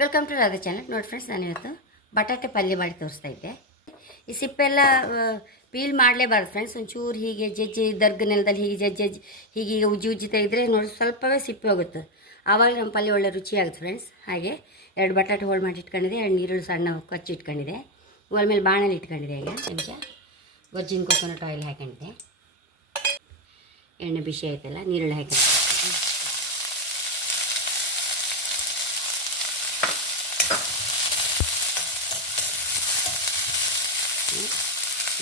Welcome to Radha channel ನೋಡಿ friends ನಾನು ಇವತ್ತು ಬಟಾಟೆ ಪಲ್ಯ ಮಾಡಿ ತೋರಿಸ್ತಾ ಇದ್ದೆ. ಈ ಸಿಪ್ಪೆಲ್ಲ ಪೀಲ್ ಮಾಡಲೇಬಾರ್ದು ಫ್ರೆಂಡ್ಸ್ ಒಂಚೂರು ಹೀಗೆ ಜಜ್ಜಿ, ದರ್ಗ ನೆಲದಲ್ಲಿ ಹೀಗೆ ಜಜ್ಜಿ ಹೀಗೆ ಈಗ ಉಜ್ಜಿ ಉಜ್ಜಿ ತೆಗೆದ್ರೆ ನೋಡಿ ಸ್ವಲ್ಪವೇ ಸಿಪ್ಪೆ ಹೋಗುತ್ತೆ. ಆವಾಗ ನಮ್ಮ ಪಲ್ಯ ಒಳ್ಳೆ ರುಚಿ ಆಗುತ್ತೆ ಫ್ರೆಂಡ್ಸ್ ಹಾಗೆ ಎರಡು ಬಟಾಟೆ ಹೋಳು ಮಾಡಿ ಇಟ್ಕೊಂಡಿದೆ ಎರಡು ನೀರುಳ್ಳಿ ಸಣ್ಣ ಕೊಚ್ಚಿ ಇಟ್ಕೊಂಡಿದೆ ಒಲೆ ಮೇಲೆ ಬಾಣಲಿ ಇಟ್ಕೊಂಡಿದೆ ಈಗ. ನಿಮಿಷ ಗೊಜ್ಜಿನ ಕೊಕೊನಟ್ ಆಯಿಲ್ ಹಾಕೊಂಡಿದ್ದೆ. ಎಣ್ಣೆ ಬಿಸಿ ಆಯ್ತಲ್ಲ, ನೀರುಳ್ಳಿ ಹಾಕಿದ್ದೆ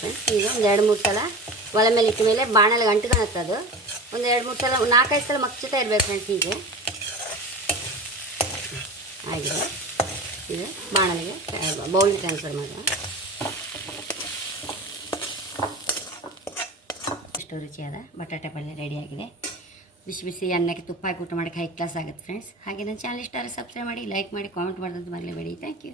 ಫ್ರೆಂಡ್ಸ್ ಈಗ ಒಂದು ಎರಡು ಮೂರು ಸಲ ಒಲೆ ಮೇಲೆ ಇಟ್ಟ ಮೇಲೆ ಬಾಣಲೆ ಅಂಟ್ಕೊಳತ್ತೆ ಅದು ಒಂದು ಎರಡು ಮೂರು ಸಲ ನಾಲ್ಕೈದು ಸಲ ಮಗ್ಚುತ್ತಾ ಇರಬೇಕು ಫ್ರೆಂಡ್ಸ್ ಹೀಗೆ. ಆಗಿದೆ. ಈಗ ಬಾಣಲೆಗೆ ಬೌಲ್ ಟ್ರಾನ್ಸ್ಫರ್ ಮಾಡುವ. ಎಷ್ಟು ರುಚಿಯಾದ ಬಟಾಟೆ ಪಲ್ಯ ರೆಡಿಯಾಗಿದೆ ಬಿಸಿ ಬಿಸಿ ಅನ್ನಕ್ಕೆ ತುಪ್ಪ ಹಾಕಿ ಊಟ ಮಾಡೋಕ್ಕೆ ಹೈ ಕ್ಲಾಸ್ ಆಗುತ್ತೆ ಫ್ರೆಂಡ್ಸ್. ಹಾಗೆ ನನ್ನ ಚಾನಲ್ ಇಷ್ಟ ಆದರೆ ಸಬ್ಸ್ಕ್ರೈಬ್ ಮಾಡಿ ಲೈಕ್ ಮಾಡಿ ಕಾಮೆಂಟ್ ಮಾಡೋದಂತ ಮರಲೇಬೇಡಿ. Thank you